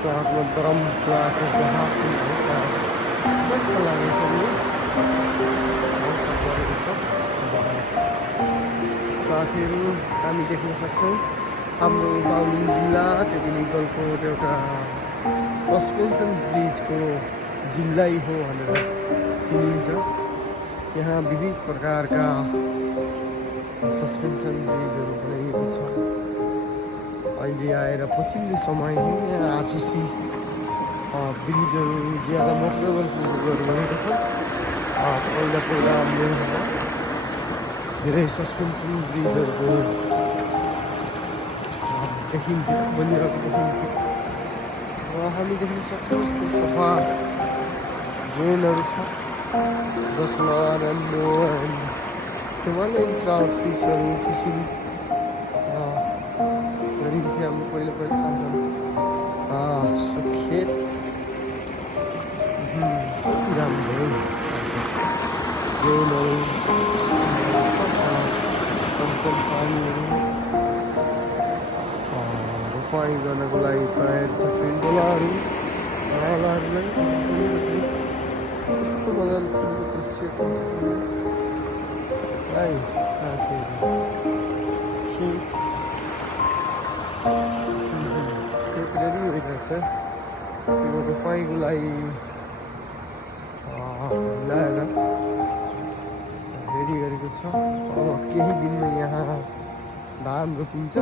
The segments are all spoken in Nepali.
साथमा परम्पराको बहाको लागेछ नि गरेको छ। साथीहरू हामी देख्न सक्छौँ हाम्रो बागलुङ जिल्ला त्यो पनि गलकोट एउटा सस्पेन्सन ब्रिजको जिल्लै हो भनेर चिनिन्छ। यहाँ विविध प्रकारका सस्पेन्सन ब्रिजहरू बनाइएको छ। अहिले आएर पछिल्लो समयमा यहाँ आरसिसी ब्रिजहरू ज्यादा मोटरेबल पुलहरू बनेका छन्। पहिला पहिला हाम्रो धेरै सस्पेन्सन ब्रिजहरूको देखिन्थ्यो, बनिरहेको देखिन्थ्यो। र हामी देख्न सक्छौँ यस्तो सफा ड्रेनहरू छ जसमा राम्रो हिमालयन ट्राउट फिसहरू फिसिङ गरिन्थ्यो। हाम्रो पहिला पहिला सानो खेत कति राम्रो ड्रेनहरू कञ्चन पानीहरू रोपाइँ गर्नको लागि तयार छ। फेरि खोलाहरू नालाहरूलाई यस्तो मजाले दृश्य साथीहरू खेत रेडी भइरहेछ। त्यो रोपाइँको लागि ल्याएर रेडी गरेको छ। अब केही दिनमा यहाँ धान रोपिन्छ।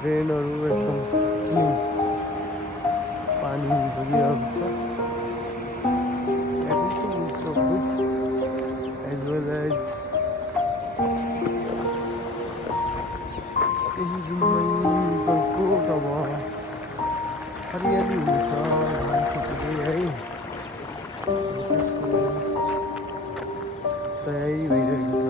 ड्रेनहरू एकदम क्लिन पानी बगिरहेको छ। Everything is so good as well as केही दिनमा गलकोट अब हरियाली हुनेछ धान खेतीले है। त्यसको तयारी भइरहेको छ।